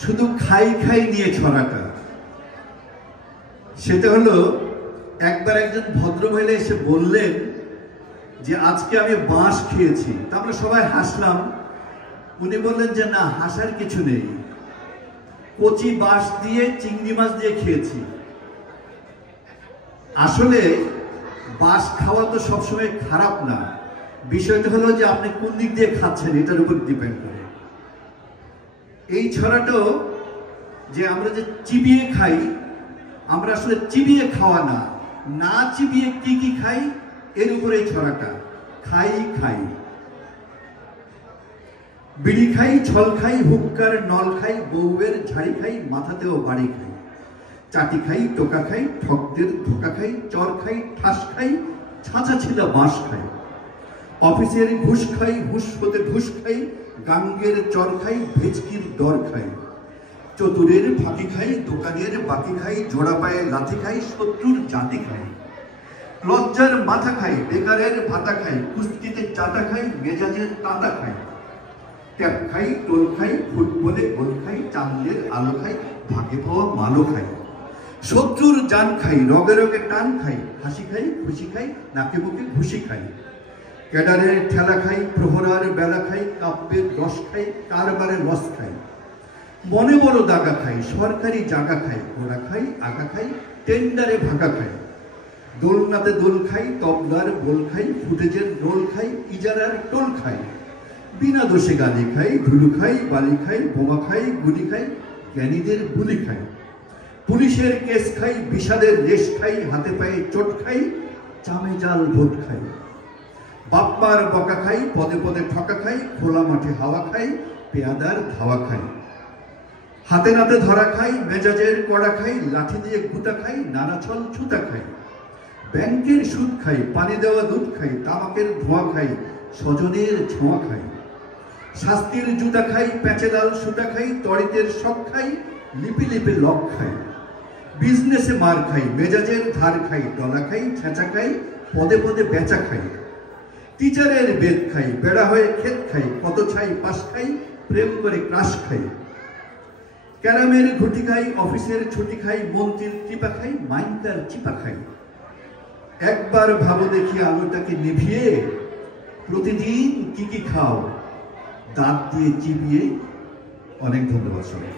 শুধু খাই খাই নিয়ে ছড়াটা। সেটা হলো একবার একজন ভদ্রমহিলা এসে বললেন যে আজকে আমি বাঁশ খেয়েছি। তা আমরা সবাই হাসলাম। উনি বললেন যে না, হাসার কিছু নেই, কচি বাঁশ দিয়ে চিংড়ি মাছ দিয়ে খেয়েছি। আসলে বাঁশ খাওয়া তো সবসময় খারাপ না, বিষয়টা হলো যে আপনি কোন দিক দিয়ে খাচ্ছেন এটার উপর ডিপেন্ড করে। এই ছড়াটাও যে আমরা যে চিবিয়ে খাই, আমরা আসলে চিবিয়ে খাওয়া না, না চিবিয়ে কি কি খাই এর উপরে এই ছড়াটা। খাই খাই, বিড়ি খাই, ছল খাই, হুক্কার নল খাই, বউয়ের ঝাড়ি খাই, মাথাতেও বাড়ি খাই, চাটি খাই, টোকা খাই, ঠকদের ধোকা খাই, চর খাই, ঠাস খাই, ছাঁচা ছিলা বাঁশ খাই, অফিসের ঘুষ খাই, হুশ হতে ঘুষ খাই, গাঙ্গের চর খাই, ভেচকির দর খাই, চতুরের ফাঁকি খাই, দোকানের বাকি খাই, জোড়া পায়ে লাথি খাই, শত্রুর জাতি খাই, লজ্জার মাথা খাই, বেকারের ভাতা খাই, কুস্তিতে চাটা খাই, মেজাজের তাতা খাই, ট্যাপ খাই, টোল খাই, ফুটবলে গোল খাই, চাঁদের আলো খাই, ভাগে পাওয়া মালও খাই, শত্রুর জান খাই, রগে রগে টান খাই, হাসি খাই, খুশি খাই, নাকে মুখে ঘুষি খাই, ক্যাডারের ঠেলা খাই, প্রহরার বেলা খাই, কাব্যের রস খাই, কারবারের রস খাই, মনে বড় দাগা খাই, সরকারি জাগা খাই, ঘোড়া খাই, আগা খাই, টেন্ডারে ভাগা খাই, দোলনাতে দোল খাই, তবলার গোল খাই, ফুটেজের রোল খাই, ইজারার টোল খাই, বিনা দোষে গালি খাই, ধুলু খাই, বালি খাই, বোমা খাই, গুলি খাই, জ্ঞানীদের গুলি খাই, পুলিশের কেস খাই, বিষাদের রেশ খাই, হাতে পায়ে চোট খাই, চামে জাল ভোট খাই, বাপ্পার বকা খাই, পদে পদে ঠকা খাই, খোলা মাঠে হাওয়া খাই, পেয়াদার ধাওয়া খাই, হাতে নাতে ধরা খাই, মেজাজের কড়া খাই, লাঠি দিয়ে গুতা খাই, নানাছল ছুতা খাই, ব্যাংকের সুদ খাই, পানি দেওয়া দুধ খাই, তামাকের ধোঁয়া খাই, স্বজনের ছোঁয়া খাই, শাস্তির জুতা খাই, প্যাঁচেলাল সুতা খাই, তড়িতের শখ খাই, লিপি লিপি লক খাই, বিজনেসে মার খাই, মেজাজের ধার খাই, ডলা খাই, ছেঁচা খাই, পদে পদে বেচা খাই, টিচারের বেদ খাই, বেড়া হয়ে ক্ষেত খাই, কত ছাই পাশ খাই, প্রেম করে ক্রাশ খাই, ক্যারামের ঘুটি খাই, অফিসের ছুটি খাই, মন্ত্রীর টিপা খাই, মাইন্দার চিপা খাই। একবার ভাবো দেখি আলোটাকে নিভিয়ে প্রতিদিন কি কি খাও, দাঁত দিয়ে চিবিয়ে। অনেক ধন্যবাদ সবাই।